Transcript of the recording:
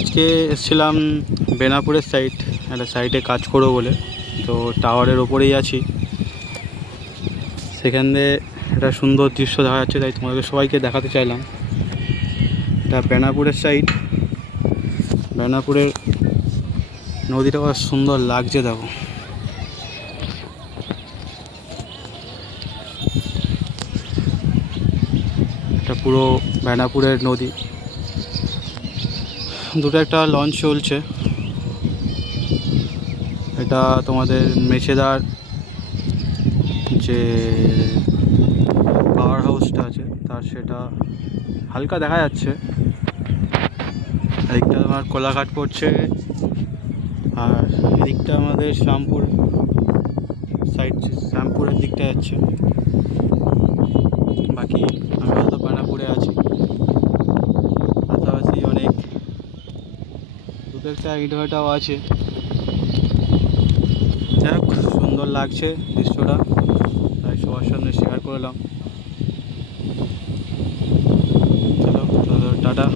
আজকে এসেছিলাম বেনাপুরের একটা সাইটে কাজ করবো বলে। তো টাওয়ারের ওপরেই আছি, সেখানে একটা সুন্দর দৃশ্য দেখা যাচ্ছে, তাই তোমাদের সবাইকে দেখাতে চাইলাম। এটা বেনাপুরের সাইট। বেনাপুরের নদীটা কত সুন্দর লাগছে দেখো। এটা পুরো বেনাপুরের নদী। দুটো একটা লঞ্চ চলছে। এটা তোমাদের মেছেদার যে পাওয়ার হাউসটা আছে তার, সেটা হালকা দেখা যাচ্ছে। এদিকটা তোমার কোলাঘাট পড়ছে, আর এদিকটা আমাদের শ্যামপুর সাইড, শ্যামপুরের দিকটা যাচ্ছে। বাকি আমি হয়তো বেনাপুরে আছি। পাশাপাশি অনেক দুটো একটা ইটভাটাও আছে। যাই হোক, সুন্দর লাগছে দৃশ্যটা, তাই সবার সামনে শেয়ার করলাম। চলো টাটা।